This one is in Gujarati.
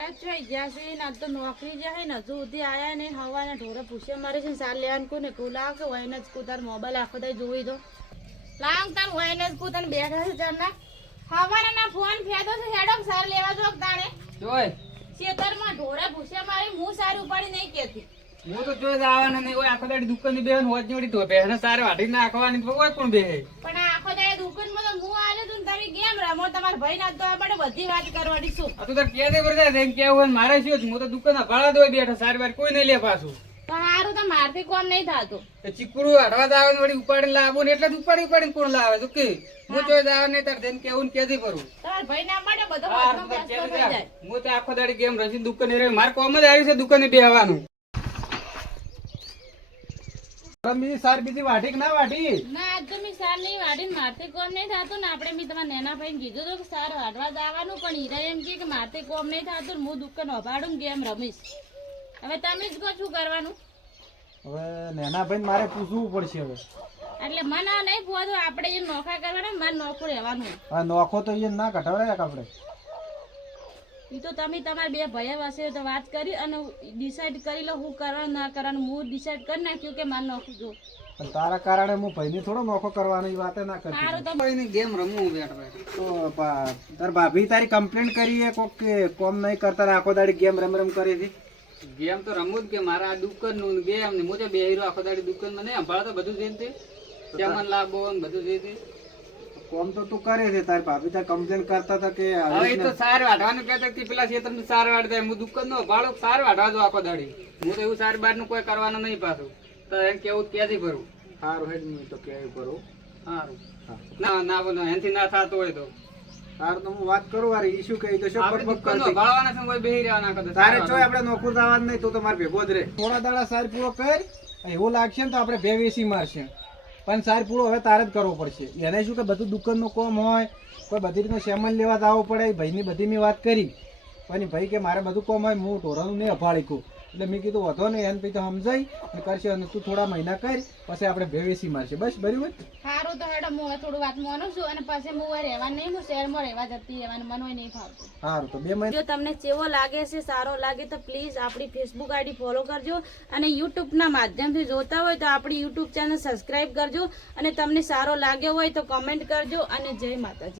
નોકરી જાય ને હજુ સુધી આયા ને હવાના ઢોરે પૂછે મારે છે સાર લેવાનું કોને કુલા કે વહીને જ કુતાર મોબાઈલ આખો દઈ જોઈ દો લાંગ તાર વહીને જ કુતાર બેઠા છે ચારના હવાના ના ફોન ફેદો છે હેડો સાર લેવા જો તાણે જોય ખેતરમાં ઢોરે પૂછે મારે હું સારી ઉપાડી નહીં કેતી હું તો જોઈ આવવાના નહીં હોય આખો દાડી દુકાન ની બેન હોજ જોડી તો બેહને સારે વાઢી નાખવાની તો કોઈ પણ બેહે પણ આખો દાડી દુકાન માં તો હું આલે તું તમે ગેમ રમો તમારા ભાઈ ના તો આપણે બધી વાત કરવાની છું આ તો તાર કે દે બરદા એમ કેવું મારે શું હું તો દુકાન ભાડા દોય બેઠા સારી વાર કોઈ નહીં લે પાછું તો હારું તો મારથી કોમ નહીં થાતું તો ચીકડું હડવા દાવાનું વળી ઉપાડીને લાવો ને એટલે ઉપાડીને કોણ લાવે તો કે હું જોઈ દાવ ને તાર જઈને કેવું ને કેદી કરું તમારા ભાઈ ના માટે બધો વાતનો ફેસલો થઈ જાય હું તો આખો દાડી ગેમ રસી દુકાને રે માર કોમ જ આવી છે દુકાને બેહવાનું મી સાર બીજી વાઢી કે ના વાઢી ના આજ તો મી સાર નહીં વાઢી મારથી કોમ નહીં થાતું ને આપણે મી તમારા નેના ભાઈને કીધું તો કે સાર વાઢવા જવાનું પણ હીરા એમ કે મારથી કોમ નહીં થાતું હું દુકાન ઉભાડું ગેમ રમીશ હવે તમે જ કહો શું કરવાનું હવે નેના ભાઈ મારે પૂછવું પડશે હવે એટલે મને નહીં પૂછો આપણે જે નોખા કરવાના મારે નોખું રહેવાનું હા નોખો તો એ ના કઢાવાય આપણે એ તો તમે તમારા બે ભાઈ હશે તો વાત કરી અને ડિસાઈડ કરી લો હું કરવાનું ના કરવાનું હું ડિસાઈડ કરી નાખ્યું કે મારે નોખું જો તારા કારણે હું ભાઈને થોડો નોખો કરવાની વાત ના કરતી સારું તો ભાઈની ગેમ રમવું તો તાર ભાભી તારી કમ્પ્લેન્ટ કરી કોક કે કોમ નહીં કરતા આખો દાડી ગેમ રમ કરી હતી ગેમ તો રમવું જ કે મારા દુકાન નું ગેમ ને હું તો બે હીરો આખો દાડી દુકાન માં નહીં સંભાળતો બધું જઈને ચમન લાભો ને બધું જઈને કોમ તો તું કરે છે તારી ભાભી તાર કમ્પ્લેન કરતા હતા કે હવે તો સાર વાઢવાનું કહેતા કે પેલા ખેતર નું સાર વાઢતા હું દુકાન નો ભાડો સાર વાઢવા દો આખો દાડી હું તો એવું સાર બાર નું કોઈ કરવાનું નહીં પાછું તો એમ કેવું ક્યાંથી ભરું સારું હેડ હું તો ક્યાંય ભરું સારું ના ના બોલો એનાથી ના થતો હોય તો સારું તો હું વાત કરું યાર ઈશ્યુ કહી તો શું પગ કરતી ભાળવાના છે કોઈ બેહી રહેવાના કરતા તારે ચોય આપણે નોકર દાવા નહીં તો તમારે ભેગો જ રહે થોડા દાડા સાર પૂરો કર એવું લાગશે ને તો આપણે બે વેસી મારશે પણ સાર પૂરો હવે તારે જ કરવો પડશે એને શું કે બધું દુકાનનું કામ હોય કોઈ બધી રીતનું સામાન લેવા જવું પડે ભાઈની બધી મેં વાત કરી પણ ભાઈ કે મારે બધું કામ હોય હું ઢોરાનું નહીં અફાળી કહું એટલે મેં કીધું વધો ને એને પછી સમજાઈ અને કરશે અને તું થોડા મહિના કર પછી આપણે ભેવેસી મારશે બસ બરાબર સારું તો હેડો હું થોડું વાત માનું છું અને પછી હું રહેવા નહીં હું શહેરમાં રહેવા જતી રહેવાનું મને નહીં ફાવતું સારું તો 2 મહિના જો તમને કેવો લાગે છે સારો લાગે તો પ્લીઝ આપણી ફેસબુક આઈડી ફોલો કરજો અને યુટ્યુબના માધ્યમથી જોતા હોય તો આપણી યુટ્યુબ ચેનલ સબસ્ક્રાઈબ કરજો અને તમને સારો લાગ્યો હોય તો કમેન્ટ કરજો અને જય માતાજી.